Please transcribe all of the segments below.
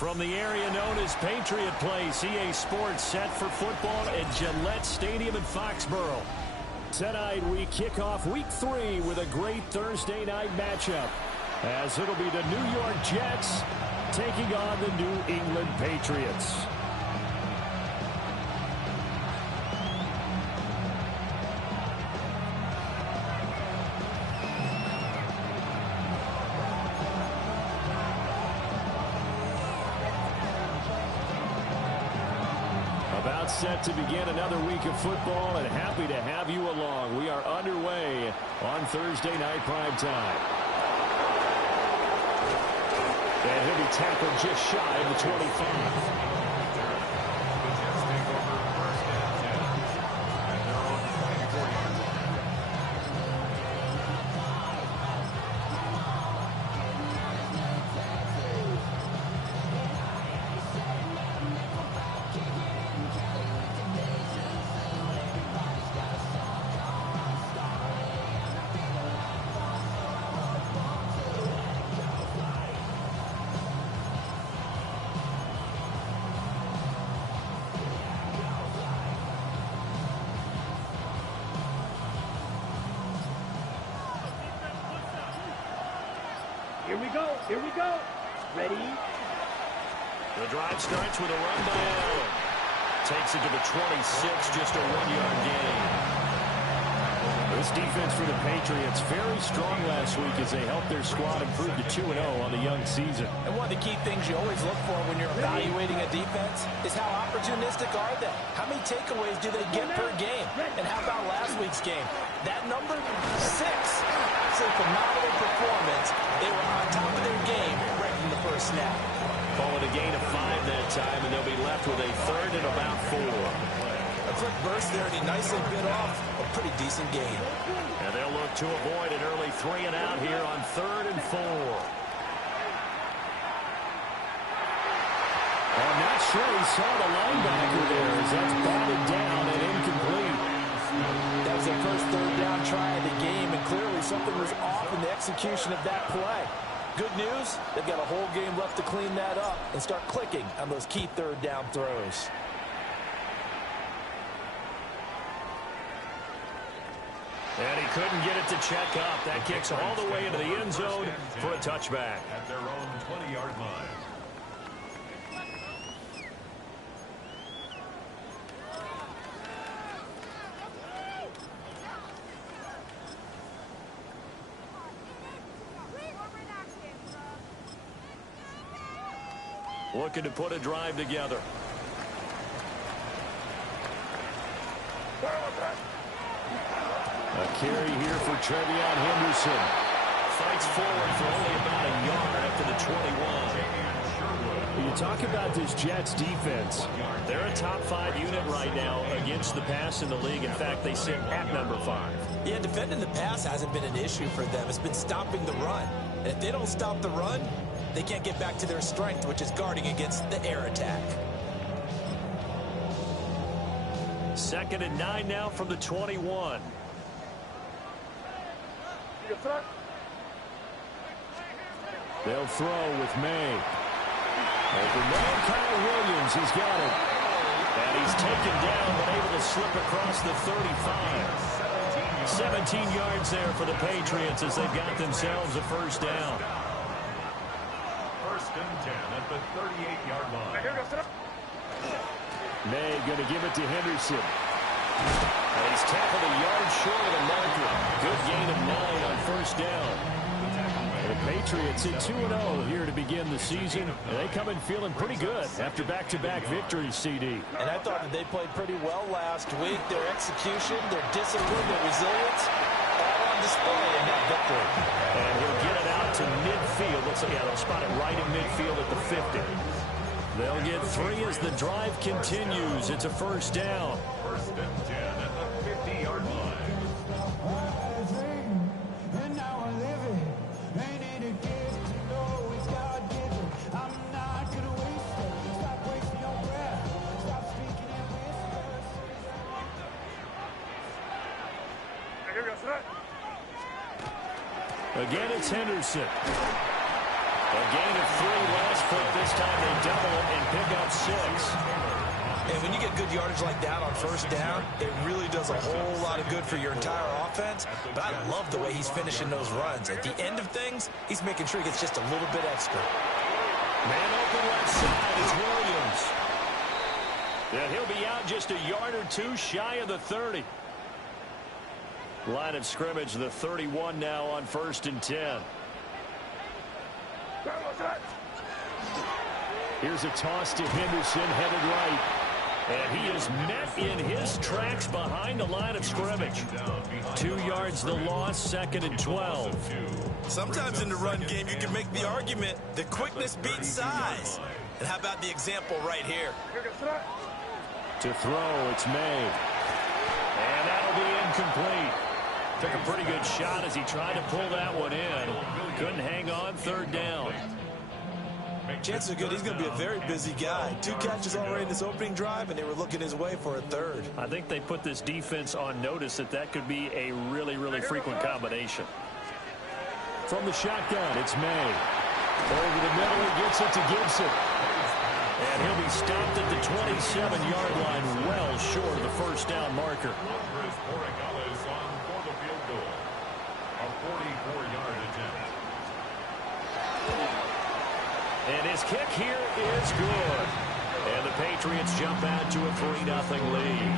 From the area known as Patriot Place, EA Sports set for football at Gillette Stadium in Foxborough. Tonight we kick off Week 3 with a great Thursday night matchup, as it'll be the New York Jets taking on the New England Patriots. About set to begin another week of football, and happy to have you along. We are underway on Thursday night prime time. And he'll be tackled just shy of the 25. Here we go. Ready? The drive starts with a run by Allen. Takes it to the 26, just a 1-yard gain. This defense for the Patriots very strong last week as they helped their squad improve to 2-0 on the young season. And one of the key things you always look for when you're evaluating a defense is how opportunistic are they? How many takeaways do they get per game? And how about last week's game? That number, 6. It's a phenomenal performance. They were on top of their game right from the first snap. Call it a gain of 5 that time, and they'll be left with a 3rd and about 4. A quick burst there, and he nicely bit off a pretty decent gain. And they'll look to avoid an early 3 and out here on 3rd and 4. I'm not sure he saw the linebacker there as that's batted down and incomplete. That was their first 3rd down try of the game, and clearly something was off in the execution of that play. Good news, they've got a whole game left to clean that up and start clicking on those key 3rd down throws. And he couldn't get it to check up. That kicks all the way into the end zone for a touchback. At their own 20-yard line. Looking to put a drive together. A carry here for Trevion Henderson. Fights forward for only about a yard up to the 21. You talk about this Jets defense. They're a top 5 unit right now against the pass in the league. In fact, they sit at number 5. Yeah, defending the pass hasn't been an issue for them. It's been stopping the run. And if they don't stop the run, they can't get back to their strength, which is guarding against the air attack. 2nd and 9 now from the 21. They'll throw with May. Open man, Kyle Williams, he's got it. And he's taken down, but able to slip across the 35. 17 yards there for the Patriots as they've got themselves a 1st down. 1st and 10 at the 38-yard line. May going to give it to Henderson. And he's tackled a yard short of the marker. Good gain of 9 on 1st down. The Patriots at 2-0 here to begin the season. And they come in feeling pretty good after back-to-back victories, CD. And I thought that they played pretty well last week. Their execution, their discipline, their resilience, all on display in that victory. And he'll get it out to midfield. Looks like they'll spot it right in midfield at the 50. They'll get 3 as the drive continues. It's a 1st down. 1st and 10 at the 50-yard line. Again, it's Henderson. A gain of 3 last put. This time they double it and pick up 6. And when you get good yardage like that on first down, it really does a whole lot of good for your entire offense. But I love the way he's finishing those runs. At the end of things, he's making sure he gets just a little bit extra. Man open left side is Williams. And he'll be out just a yard or 2 shy of the 30. Line of scrimmage, the 31 now on 1st and 10. Here's a toss to Henderson, headed right. And he is met in his tracks behind the line of scrimmage. 2 yards the loss, 2nd and 12. Sometimes in the run game, you can make the argument that quickness beats size. And how about the example right here? To throw, it's May. And that'll be incomplete. Took a pretty good shot as he tried to pull that one in. Couldn't hang on, 3rd down. Chances are good he's going to be a very busy guy. 2 catches already in this opening drive, and they were looking his way for a 3rd. I think they put this defense on notice that could be a really, really frequent combination. From the shotgun, it's May. Over the middle, he gets it to Gibson. And he'll be stopped at the 27-yard line, well short of the 1st down marker. And his kick here is good. And the Patriots jump out to a 3-0 lead.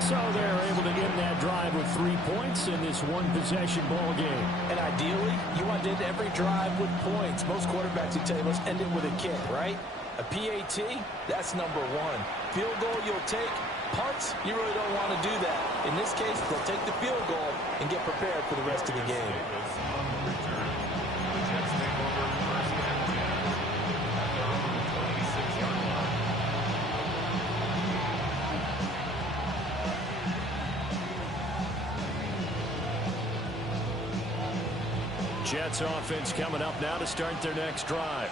So they're able to end that drive with 3 points in this one-possession ball game. And ideally, you want to end every drive with points. Most quarterbacks would tell you, let's end it with a kick, right? A PAT, that's number 1. Field goal you'll take. Punts, you really don't want to do that. In this case, they'll take the field goal and get prepared for the rest of the game. Jets offense coming up now to start their next drive.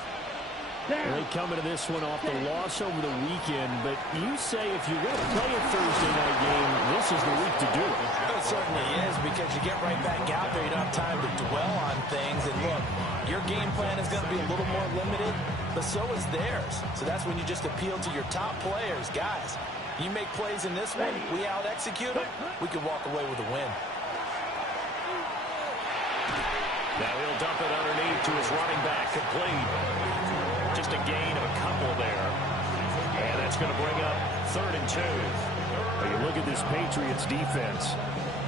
They come into this one off the loss over the weekend, but you say if you're going to play a Thursday night game, this is the week to do it. It certainly is, because you get right back out there. You don't have time to dwell on things. And look, your game plan is going to be a little more limited, but so is theirs. So that's when you just appeal to your top players. Guys, you make plays in this one, we out-execute them, we can walk away with a win. Now he'll dump it underneath to his running back, complete. Just a gain of a couple there. And that's going to bring up 3rd and 2. When you look at this Patriots defense,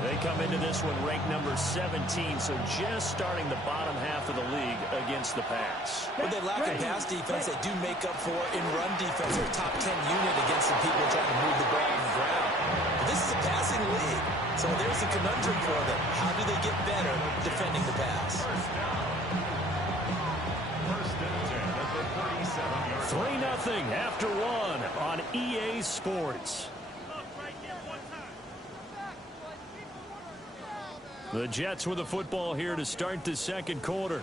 they come into this one ranked number 17, so just starting the bottom half of the league against the pass. When they lack in pass defense, they do make up for in run defense. They're a top 10 unit against some people trying to move the ball on the ground. But this is a passing league, so there's a conundrum for them. How do they get better defending the pass? 3-0 after 1 on EA Sports. The Jets with the football here to start the 2nd quarter,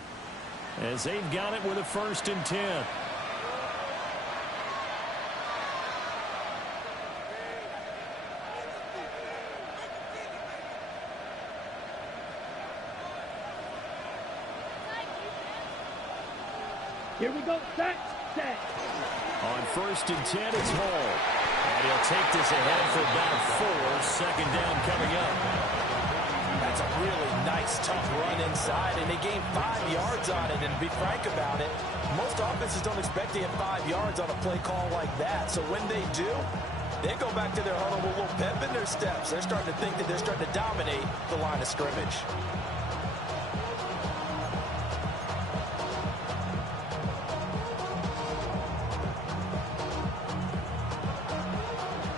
as they've got it with a 1st and 10. Here we go. Set. On 1st and 10, it's Hall. And he'll take this ahead for about 4. 2nd down coming up. That's a really nice, tough run inside, and they gained 5 yards on it. And to be frank about it, most offenses don't expect to get 5 yards on a play call like that. So when they do, they go back to their huddle with a little pep in their steps. They're starting to think that they're starting to dominate the line of scrimmage.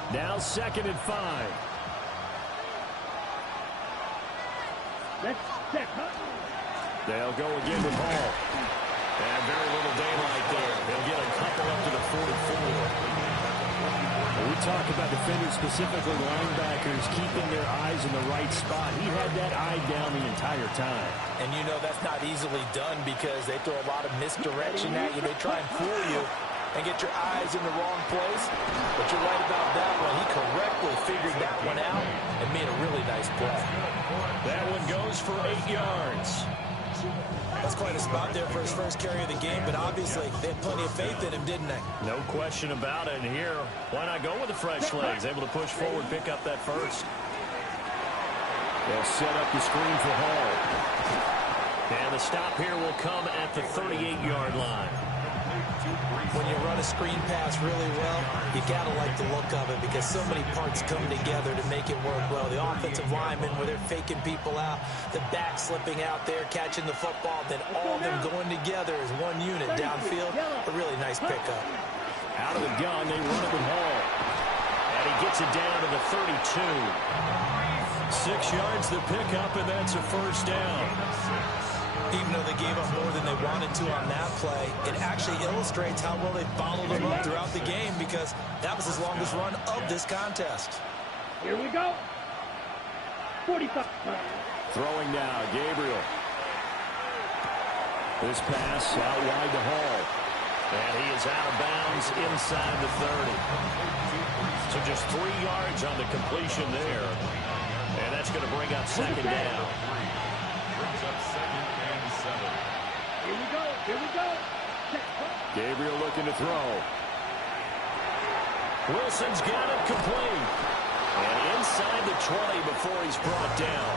Now 2nd and 5. Let's check. They'll go again with Hall. And very little daylight there. They'll get a couple up to the 44. We talk about defenders, specifically linebackers, keeping their eyes in the right spot. He had that eye down the entire time. And you know that's not easily done because they throw a lot of misdirection at you. They try and fool you and get your eyes in the wrong place. But you're right about that one. He correctly figured that one out and made a really nice play. That one goes for 8 yards. That's quite a spot there for his first carry of the game, but obviously they had plenty of faith in him, didn't they? No question about it. And here, why not go with the fresh legs? Able to push forward, pick up that first. They'll set up the screen for Hall. And the stop here will come at the 38-yard line. When you run a screen pass really well, you got to like the look of it because so many parts come together to make it work well. The offensive linemen, where they're faking people out, the back slipping out there, catching the football, then all of them going together as one unit downfield. A really nice pickup. Out of the gun, they run it with Hall. And he gets it down to the 32. 6 yards the pickup, and that's a first down. Even though they gave up more than they wanted to on that play, it actually illustrates how well they followed them up throughout the game because that was his longest run of this contest. Here we go. 45. Throwing now, Gabriel. This pass out wide to Hall. And he is out of bounds inside the 30. So just 3 yards on the completion there. And that's going to bring up second down. Brings up second and 7. Here we go. Here we go. Gabriel looking to throw. Wilson's got it complete. And inside the 20 before he's brought down.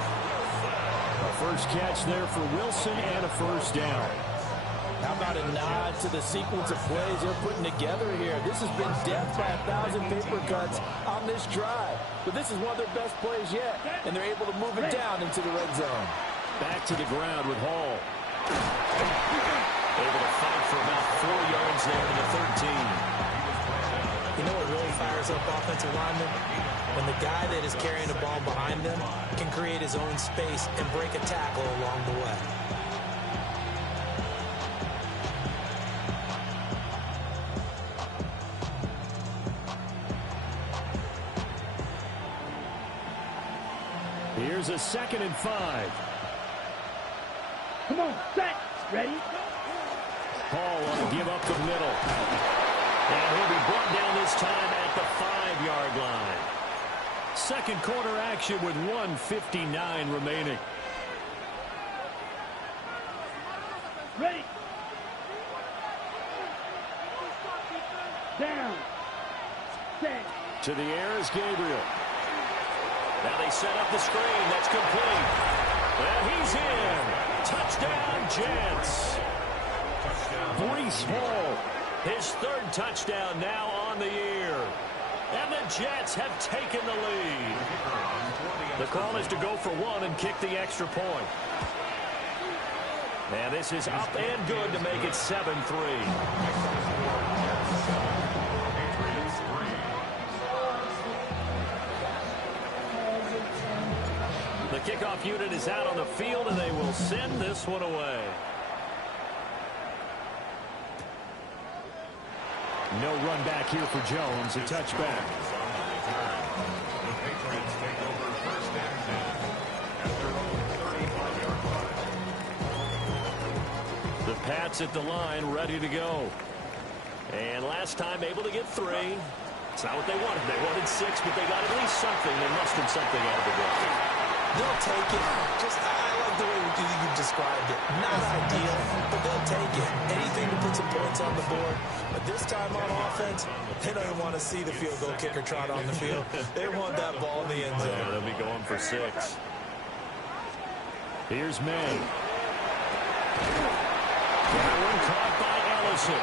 A first catch there for Wilson and a first down. How about a nod to the sequence of plays they're putting together here? This has been death by 1,000 paper cuts on this drive. But this is one of their best plays yet, and they're able to move it down into the red zone. Back to the ground with Hall. Able to fight for about 4 yards there to the 13. You know what really fires up offensive linemen? When the guy that is carrying the ball behind them can create his own space and break a tackle along the way. Here's a 2nd and 5. Come on, set. Ready? Hall on to give up the middle. And he'll be brought down this time at the 5-yard line. Second quarter action with 1:59 remaining. Ready. Down. Set. To the air is Gabriel. Now they set up the screen. That's complete. And he's in. Touchdown, Jets. Breece Hall, his 3rd touchdown now on the year. And the Jets have taken the lead. The call is to go for 1 and kick the extra point. And this is up and good to make it 7-3. The kickoff unit is out on the field, and they will send this one away. No run back here for Jones. A touchback. The Patriots take over first and 10 at their own 35-yard line. The Pats at the line, ready to go. And last time able to get 3. It's not what they wanted. They wanted 6, but they got at least something. They mustered something out of the game. They'll take it. I like the way you described it. Not ideal, but they'll take it. Anything to put some points on the board. But this time on offense, they don't even want to see the field goal kicker trot on the field. They want that ball in the end zone. Yeah, they'll be going for 6. Here's May. That one caught by Ellison.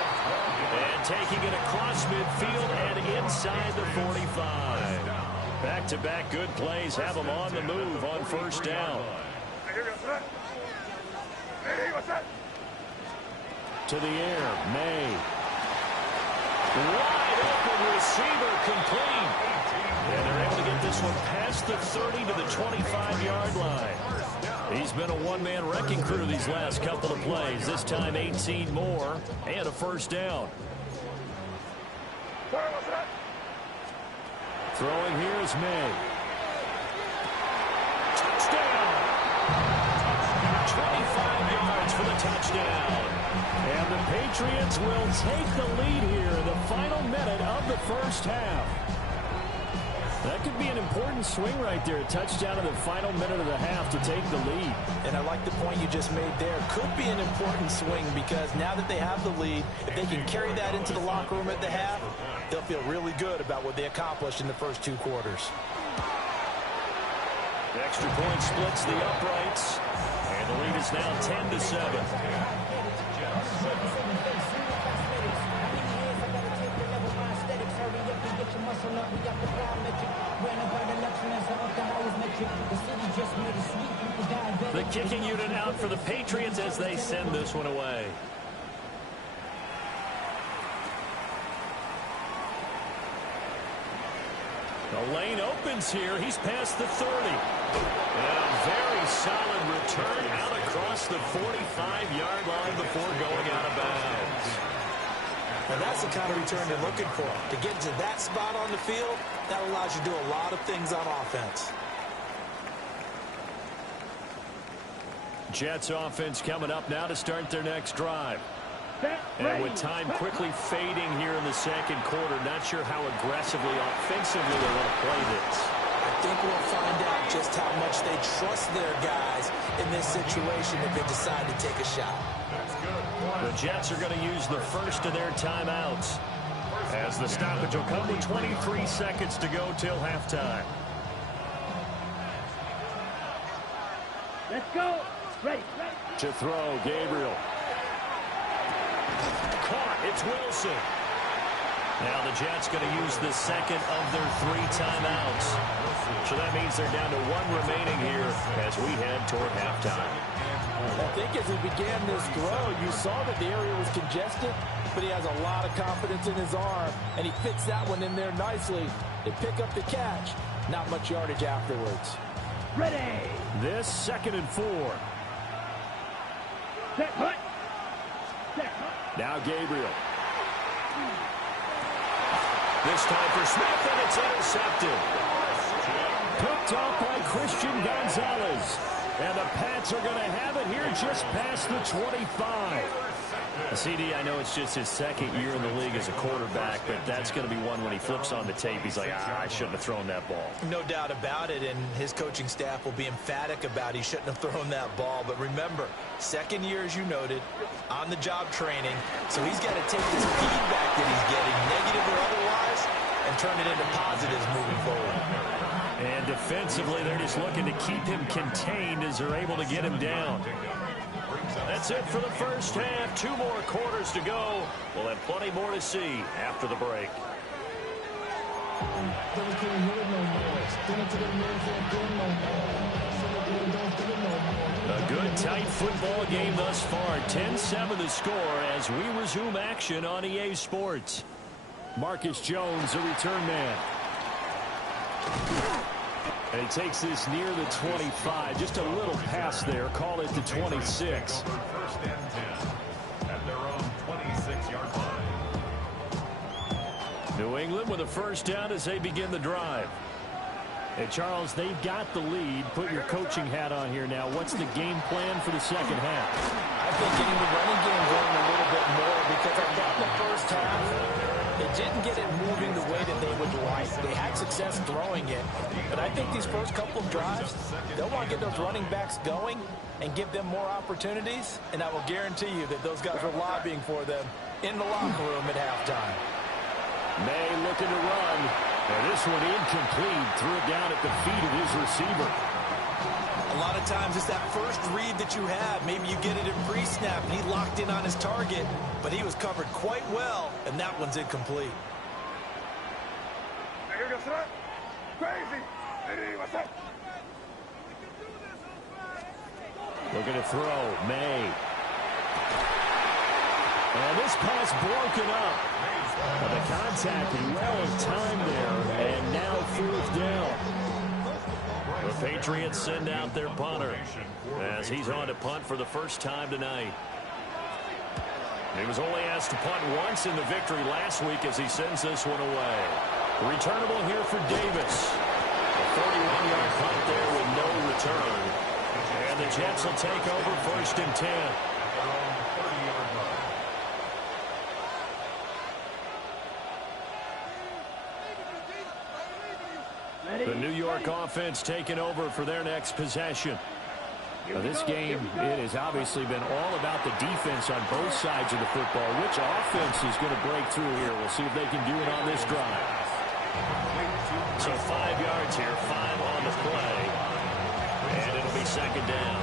And taking it across midfield and inside the 45. Back-to-back good plays have them on the move on first down. To the air, May. Wide open receiver complete. And they're able to get this one past the 30 to the 25-yard line. He's been a one-man wrecking crew these last couple of plays. This time 18 more and a first down. Throwing here is May. Touchdown! 25 yards for the touchdown. And the Patriots will take the lead here in the final minute of the first half. That could be an important swing right there. A touchdown in the final minute of the half to take the lead. And I like the point you just made there. Could be an important swing because now that they have the lead, if they can carry that into the locker room at the half, they'll feel really good about what they accomplished in the first 2 quarters. The extra point splits the uprights, and the lead is now 10-7. The kicking unit out for the Patriots as they send this one away. The lane opens here. He's past the 30. And a very solid return out across the 45-yard line before going out of bounds. Now that's the kind of return they're looking for. To get to that spot on the field, that allows you to do a lot of things on offense. Jets offense coming up now to start their next drive. And with time quickly fading here in the second quarter, not sure how aggressively, offensively they want to play this. I think we'll find out just how much they trust their guys in this situation if they decide to take a shot. The Jets are going to use the first of their timeouts, as the stoppage will come with 23 seconds to go till halftime. Let's go. Ready. To throw, Gabriel. Caught, it's Wilson. Now the Jets going to use the second of their 3 timeouts. So that means they're down to 1 remaining here as we head toward halftime. I think as he began this throw, you saw that the area was congested, but he has a lot of confidence in his arm, and he fits that one in there nicely. They pick up the catch. Not much yardage afterwards. Ready. This 2nd and 4. Set, hut. Now Gabriel. This time for Smith, and it's intercepted. Picked off by Christian Gonzalez. And the Pats are going to have it here just past the 25. CD, I know it's just his 2nd year in the league as a quarterback, but that's going to be one when he flips on the tape. He's like, I shouldn't have thrown that ball. No doubt about it, and his coaching staff will be emphatic about he shouldn't have thrown that ball. But remember, 2nd year, as you noted, on-the-job training, so he's got to take this feedback that he's getting, negative or otherwise, and turn it into positives moving forward. And defensively, they're just looking to keep him contained as they're able to get him down. That's it for the first half. 2 more quarters to go. We'll have plenty more to see after the break. A good, tight football game thus far. 10-7 the score as we resume action on EA Sports. Marcus Jones, a return man. And he takes this near the 25. Just a little pass there. Call it the 26. First and 10 at their own 26-yard line. New England with a first down as they begin the drive. Hey, Charles, they've got the lead. Put your coaching hat on here now. What's the game plan for the second half? I think getting the running game going a little bit more because I thought in the first half they didn't get it moving the way that they would like. They had success throwing it, but I think these first couple of drives, they'll want to get those running backs going and give them more opportunities, and I will guarantee you that those guys are lobbying for them in the locker room at halftime. May looking to run, and this one incomplete. Threw it down at the feet of his receiver. A lot of times it's that first read that you have. Maybe you get it in pre-snap, and he locked in on his target, but he was covered quite well, and that one's incomplete. Looking to throw, May. And this pass broken up. And the contact well in time there, and now 4th down. The Patriots send out their punter as he's on to punt for the first time tonight. He was only asked to punt once in the victory last week as he sends this one away. Returnable here for Davis. A 41-yard punt there with no return. And the Jets will take over 1st and 10. The New York offense taking over for their next possession. Now, this game, it has obviously been all about the defense on both sides of the football. Which offense is going to break through here? We'll see if they can do it on this drive. So 5 yards here, 5 on the play. And it'll be second down.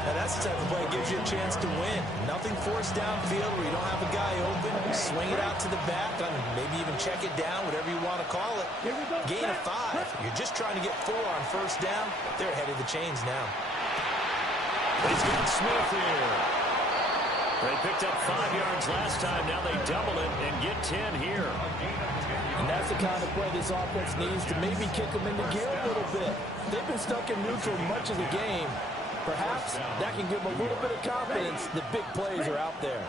Now that's the type of play that gives you a chance to win. Nothing forced downfield where you don't have a guy open. Swing it out to the back, and maybe even check it down, whatever you want to call it. Gain of 5. You're just trying to get 4 on first down. They're ahead of the chains now. He's got Smith here. They picked up 5 yards last time. Now they double it and get 10 here. And that's the kind of play this offense needs to maybe kick them into gear a little bit. They've been stuck in neutral much of the game. Perhaps that can give them a little bit of confidence that big plays are out there.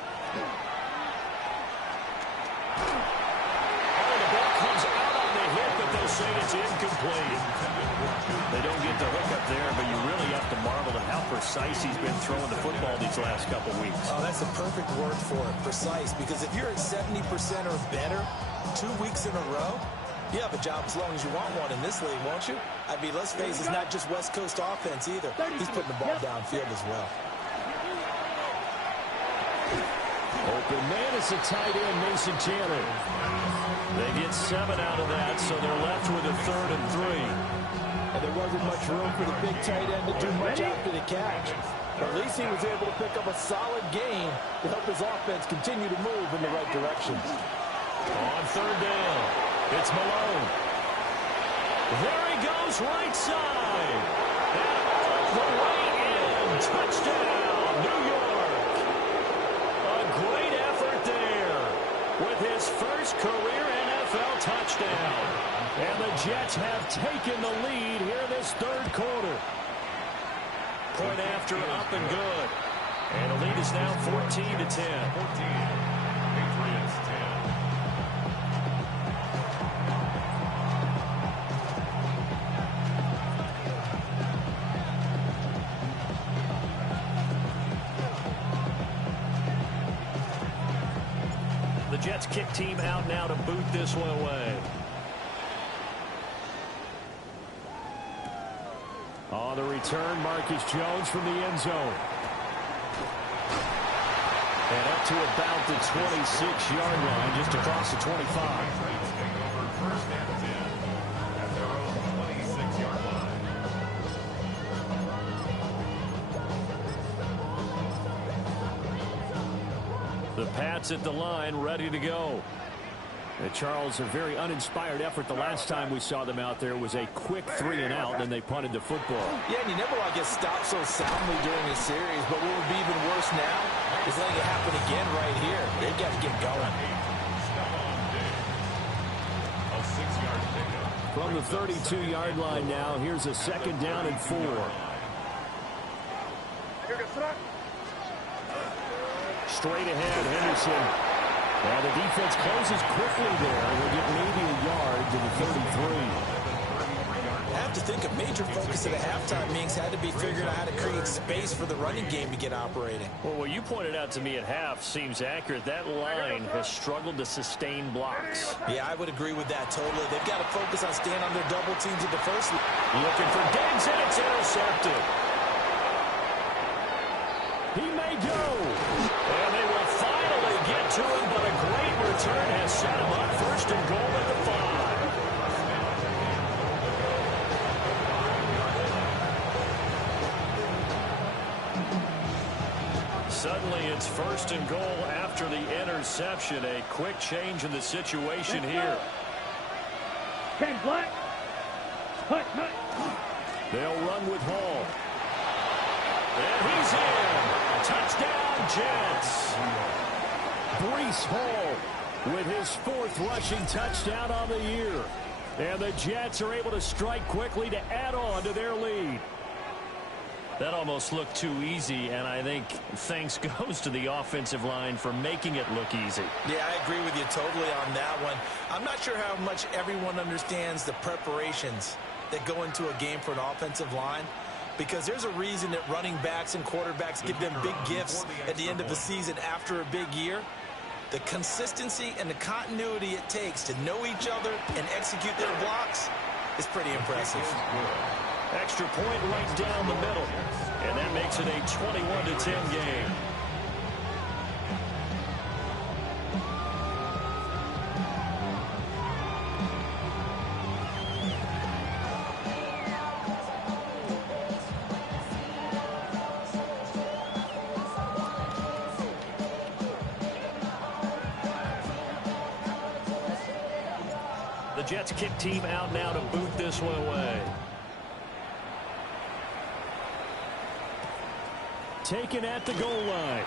Oh, the ball comes out on the hit, but they'll say it's incomplete. They don't get the hook up there, but you really have to marvel at how precise he's been throwing the football these last couple weeks. Oh, that's a perfect word for it, precise, because if you're at 70% or better 2 weeks in a row, you have a job as long as you want one in this league, won't you? I mean, let's face it, it's not just West Coast offense either. He's putting the ball downfield as well. Open man, it's a tight end, Mason Taylor. They get 7 out of that, so they're left with a 3rd and 3. And there wasn't much room for the big tight end to do much after the catch. But at least he was able to pick up a solid gain to help his offense continue to move in the right direction. On 3rd down, it's Malone. There he goes, right side. And all the way in. Touchdown, New York. A great effort there with his first career NFL touchdown. And the Jets have taken the lead here this 3rd quarter. Point after, up and good. And the lead is now 14-10. 14. Patriots 10. The Jets kick team out now to boot this one away. On the return, Marcus Jones from the end zone. And up to about the 26-yard line, just across the 25. Patriots take over first and 10 at their own 26-yard line. The Pats at the line, ready to go. And Charles, a very uninspired effort the last time we saw them out there was a quick 3 and out, and they punted the football. Yeah, and you never want to get stopped so soundly during a series, but what would be even worse now is letting it happen again right here. They've got to get going. A 6-yard pickup. From the 32-yard line now, here's a 2nd down and 4. Straight ahead, Henderson. Well, the defense closes quickly there. They'll get maybe a yard to the 33. I have to think a major focus of the halftime meetings had to be figuring out how to create space for the running game to get operating. Well, what you pointed out to me at half seems accurate. That line has struggled to sustain blocks. Yeah, I would agree with that totally. They've got to focus on staying on their double teams at the first. Looking for Diggs, and it's intercepted. He may go. And they will finally get to him, but a great return has set him up 1st and goal at the 5. Suddenly it's 1st and goal after the interception. A quick change in the situation here. Ken Black. Hut. They'll run with Hall. And he's in. Touchdown, Jets. Breece Hall with his 4th rushing touchdown on the year. And the Jets are able to strike quickly to add on to their lead. That almost looked too easy, and I think thanks goes to the offensive line for making it look easy. Yeah, I agree with you totally on that one. I'm not sure how much everyone understands the preparations that go into a game for an offensive line, because there's a reason that running backs and quarterbacks give them big gifts at the end of the season after a big year. The consistency and the continuity it takes to know each other and execute their blocks is pretty impressive. Extra point right down the middle. And that makes it a 21-10 game. The Jets kick team out now to boot this one away. Taken at the goal line.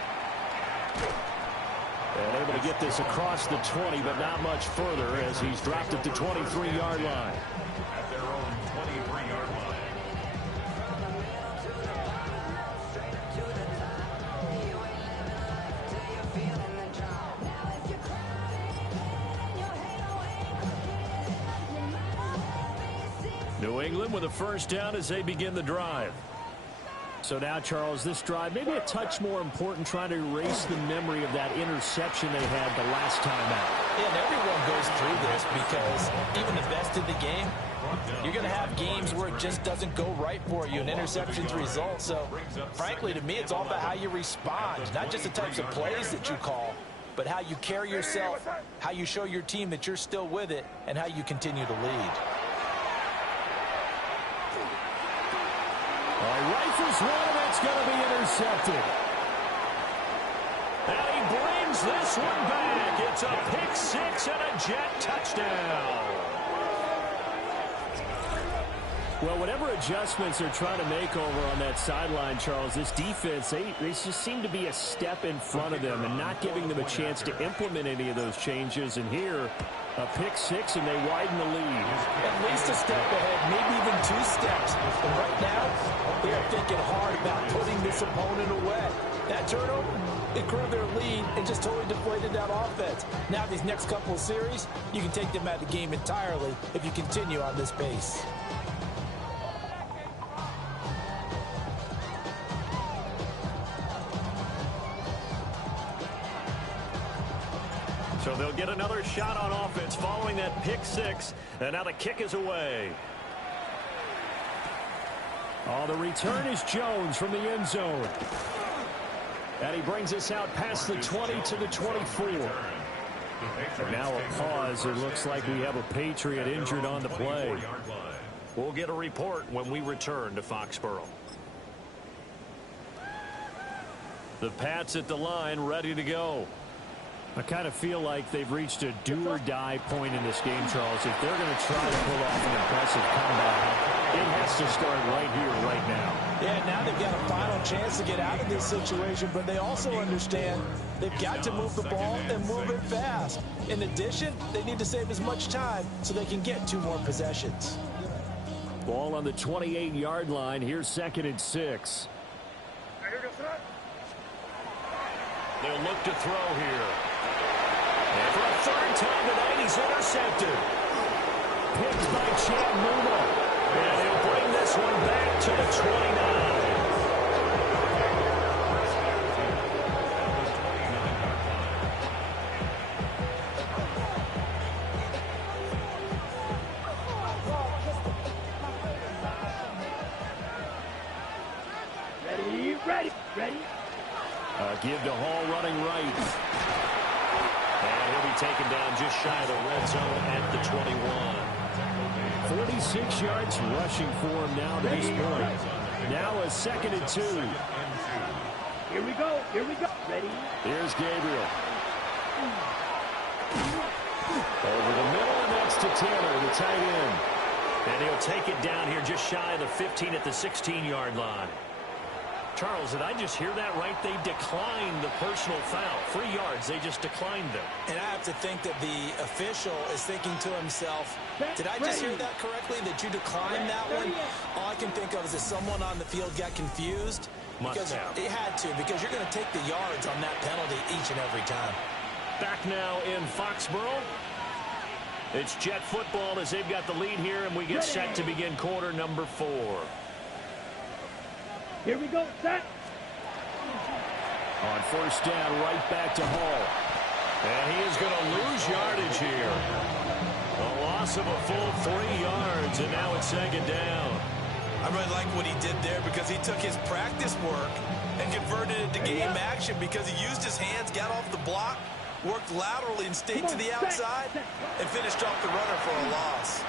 And able to get this across the 20, but not much further as he's dropped it to 23-yard line. At their own 23-yard line. New England with a first down as they begin the drive. So now, Charles, this drive maybe a touch more important, trying to erase the memory of that interception they had the last time out. Yeah, and everyone goes through this because even the best in the game, you're going to have games where it just doesn't go right for you and interceptions result. So, frankly, to me, it's all about how you respond, not just the types of plays that you call, but how you carry yourself, how you show your team that you're still with it, and how you continue to lead. Rifles one, that's going to be intercepted. And he brings this one back. It's a pick six and a Jet touchdown. Well, whatever adjustments they're trying to make over on that sideline, Charles, this defense, they just seem to be a step in front of them and not giving them a chance to implement any of those changes. And here, a pick six, and they widen the lead. At least a step ahead, maybe even 2 steps. And right now, they are thinking hard about putting this opponent away. That turnover, it grew their lead and just totally deflated that offense. Now these next couple of series, you can take them out of the game entirely if you continue on this pace. So they'll get another shot on offense following that pick six. And now the kick is away. Oh, the return is Jones from the end zone. And he brings us out past the 20 to the 24. And now a pause. It looks like we have a Patriot injured on the play. We'll get a report when we return to Foxborough. The Pats at the line, ready to go. I kind of feel like they've reached a do-or-die point in this game, Charles. If they're going to try to pull off an impressive comeback, it has to start right here, right now. Yeah, now they've got a final chance to get out of this situation, but they also understand they've got to move the ball and move it fast. In addition, they need to save as much time so they can get 2 more possessions. Ball on the 28-yard line. Here's 2nd and 6. They'll look to throw here. And for a 3rd time tonight, he's intercepted. Picked by Chattanooga. And he'll bring this one back to the 29. Ready. Give to Hall running right. And he'll be taken down just shy of the red zone at the 21. 46 yards rushing for him now to this point. Now a 2nd and 2. Here we go. Ready. Here's Gabriel. Over the middle, and that's to Taylor, the tight end. And he'll take it down here just shy of the 15 at the 16-yard line. Charles, did I just hear that right? They declined the personal foul. 3 yards, they just declined them. And I have to think that the official is thinking to himself, did I just hear that correctly, that you declined that one? All I can think of is that someone on the field got confused. Because it had to, because you're going to take the yards on that penalty each and every time. Back now in Foxborough. It's Jet football as they've got the lead here, and we get set to begin quarter number 4. Here we go, set. On 1st down, right back to Hall. And he is going to lose yardage here. A lot loss of a full 3 yards, and now it's second down. I really like what he did there because he took his practice work and converted it to game action because he used his hands, got off the block, worked laterally and stayed to the outside, and finished off the runner for a loss.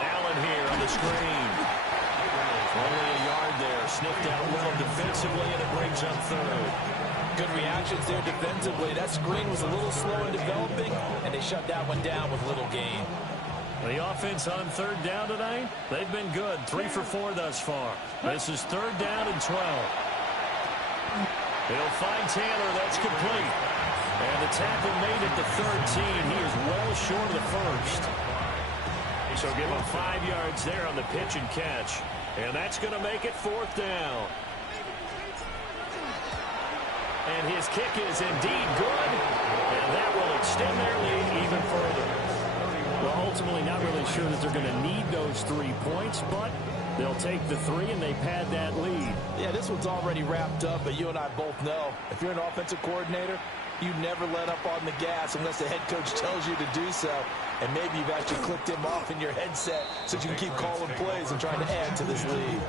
Allen here on the screen. Only a yard there. Sniffed out well defensively, and it brings up third. Good reactions there defensively. That screen was a little slow in developing, and they shut that one down with little gain. The offense on third down tonight, they've been good. 3 for 4 thus far. This is third down and 12. He'll find Taylor. That's complete. And the tackle made at the 13. He is well short of the first. So give him 5 yards there on the pitch and catch. And that's going to make it fourth down. And his kick is indeed good. And that will extend their lead even further. Well, ultimately not really sure that they're going to need those 3 points, but they'll take the 3 and they pad that lead. Yeah, this one's already wrapped up, but you and I both know if you're an offensive coordinator, you never let up on the gas unless the head coach tells you to do so. And maybe you've actually clicked him off in your headset so you can keep calling plays and trying to add to this lead.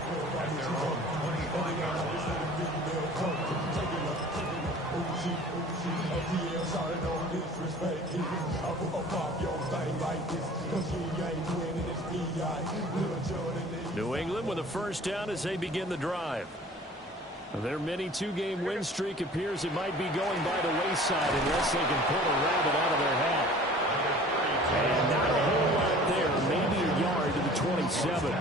New England with a first down as they begin the drive. Their mini 2-game win streak appears it might be going by the wayside unless they can pull a rabbit out of their hat. And not a whole lot there, maybe a yard to the 27.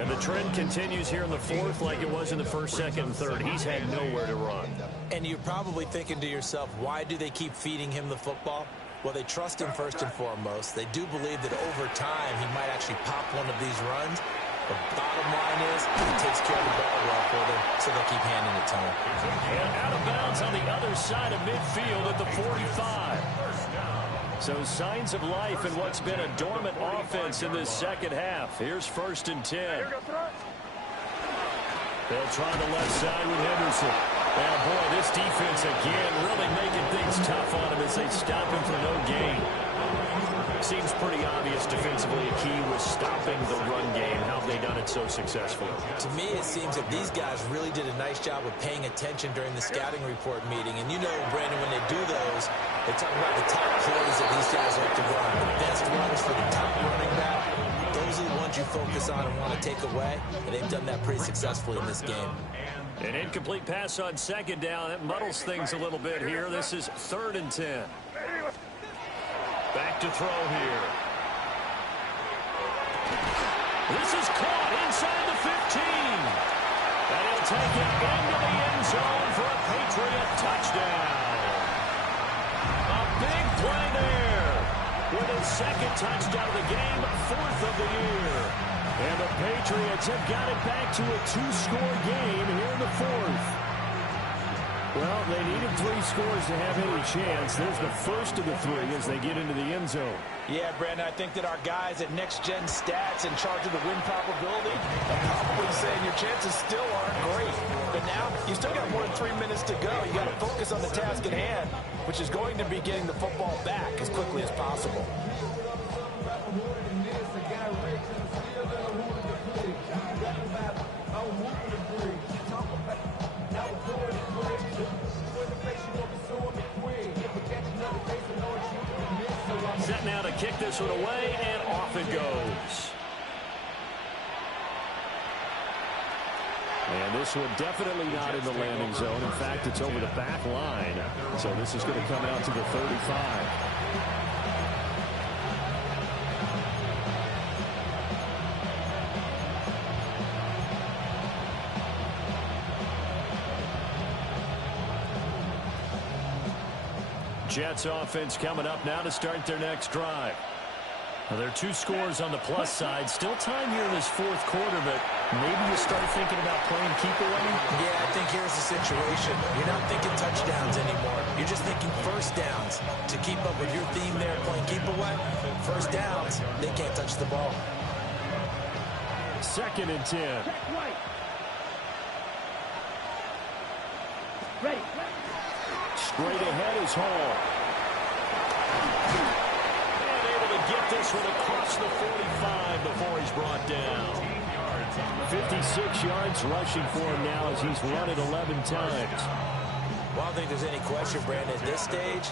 And the trend continues here in the fourth like it was in the first, second, and third. He's had nowhere to run. And you're probably thinking to yourself, why do they keep feeding him the football? Well, they trust him first and foremost. They do believe that over time he might actually pop one of these runs. The bottom line is he takes care of the ball well for them, so they'll keep handing it to him. And out of bounds on the other side of midfield at the 45. So signs of life in what's been a dormant offense in this second half. Here's first and 10. They'll try the left side with Henderson. And boy, this defense again really making things tough on him as they stop him for no gain. Seems pretty obvious defensively a key was stopping the run game. How have they done it so successfully? To me, it seems that these guys really did a nice job of paying attention during the scouting report meeting. And you know, Brandon, when they do those, they talk about the top plays that these guys like to run. The best runs for the top running back. Those are the ones you focus on and want to take away. And they've done that pretty successfully in this game. An incomplete pass on second down. That muddles things a little bit here. This is third and 10. Back to throw here. This is caught inside the 15. And he'll take it into the end zone for a Patriot touchdown. A big play there. With his second touchdown of the game, fourth of the year. And the Patriots have got it back to a 2-score game here in the fourth. Well, they needed 3 scores to have any chance. There's the first of the 3 as they get into the end zone. Yeah, Brandon, I think that our guys at Next Gen Stats in charge of the win probability are probably saying your chances still aren't great. But now you still got more than 3 minutes to go. You got to focus on the task at hand, which is going to be getting the football back as quickly as possible. Set now to kick this one away, and off it goes. And this one definitely not in the landing zone. In fact, it's over the back line. So this is going to come out to the 35. Jets offense coming up now to start their next drive. Now, there are 2 scores on the plus side. Still time here in this fourth quarter, but maybe you start thinking about playing keep away? Yeah, I think here's the situation. You're not thinking touchdowns anymore. You're just thinking first downs. To keep up with your theme there, playing keep away, first downs, they can't touch the ball. Second and 10. Ready. Straight ahead is Hall. And able to get this one across the 45 before he's brought down. 56 yards rushing for him now as he's run it 11 times. Well, I don't think there's any question, Brandon, at this stage,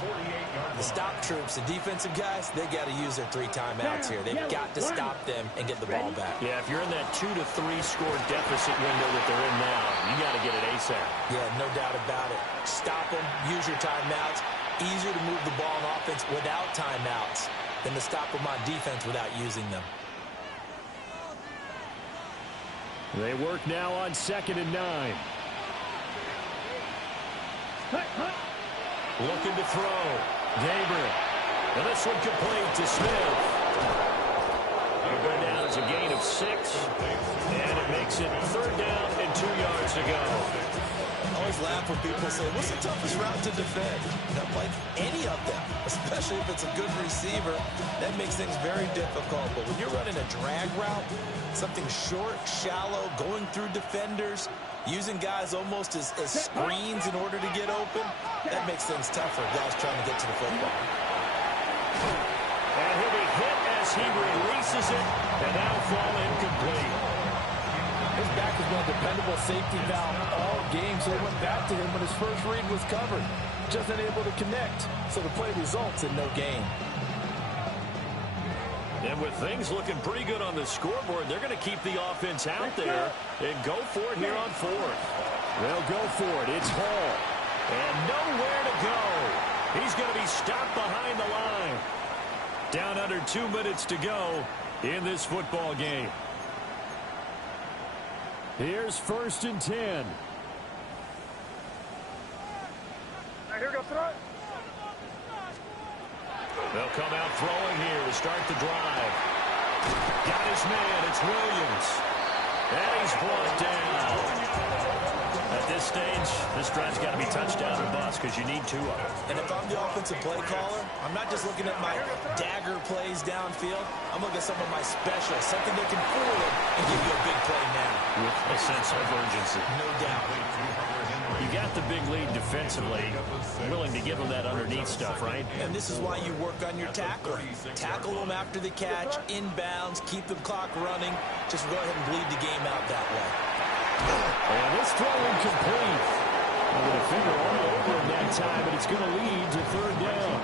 the stop troops, the defensive guys, they got to use their 3 timeouts here. They've got to stop them and get the ball back. Yeah, if you're in that 2 to 3 score deficit window that they're in now, you got to get it ASAP. Yeah, no doubt about it. Stop them, use your timeouts. Easier to move the ball on offense without timeouts than to stop them on defense without using them. They work now on 2nd and 9. Looking to throw. Gabriel. And this one complete to Smith. It'll go down as a gain of 6. And it makes it 3rd down and 2 yards to go. I always laugh when people say, what's the toughest route to defend? Like any of them, especially if it's a good receiver, that makes things very difficult. But when you're running a drag route, something short, shallow, going through defenders, using guys almost as screens in order to get open, that makes things tough for guys trying to get to the football. And he'll be hit as he releases it, and that'll fall incomplete. His back has been a dependable safety valve all game, so he went back to him when his first read was covered. Just unable to connect, so the play results in no gain. And with things looking pretty good on the scoreboard, they're going to keep the offense out there and go for it here on 4th. They'll go for it. It's Hall. And nowhere to go. He's going to be stopped behind the line. Down under 2 minutes to go in this football game. Here's 1st and 10. Here goes throw. They'll come out throwing here to start the drive. Got his man. It's Williams. And he's brought down. At this stage, this drive's got to be touchdown or bust because you need 2 of them. And if I'm the offensive play caller, I'm not just looking at my dagger plays downfield. I'm looking at some of my specials, something that can fool them and give you a big play now. With a sense of urgency. No doubt. You got the big lead defensively, willing to give them that underneath stuff, right? And this is why you work on your tackling. Tackle them after the catch, inbounds, keep the clock running. Just go ahead and bleed the game out that way. And this throw incomplete. With a finger all over him that time, but it's going to lead to 3rd down.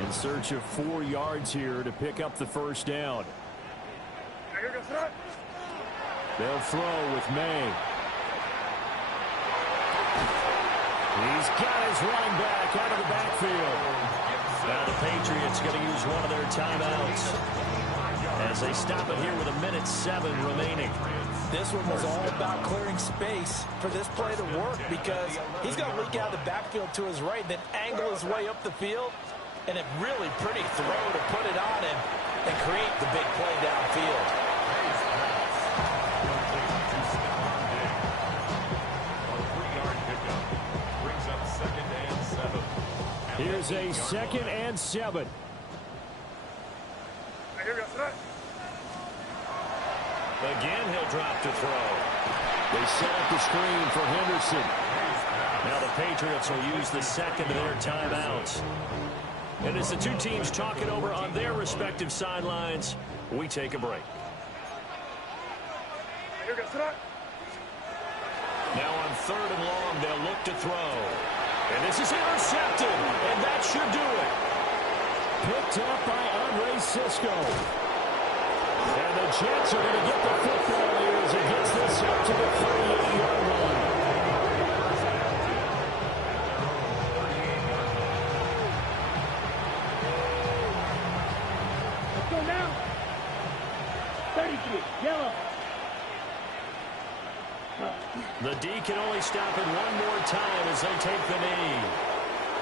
In search of 4 yards here to pick up the 1st down. They'll throw with May. He's got his running back out of the backfield. Now the Patriots going to use one of their timeouts as they stop it here with 1:07 remaining. This one was all about clearing space for this play to work because he's going to leak out of the backfield to his right, then angle his way up the field, and a really pretty throw to put it on him and create the big play downfield. Here's a 2nd and 7. Again, he'll drop to throw. They set up the screen for Henderson. Now the Patriots will use the 2nd of their timeouts. And as the 2 teams talk it over on their respective sidelines, we take a break. Now on 3rd and long, they'll look to throw. And this is intercepted, and that should do it. Picked up by Andre Sisco. And the Jets are going to get the football here as he gets this up to the 38-yard line. Let's go now. 33, yellow. The D can only stop it one more time as they take the knee.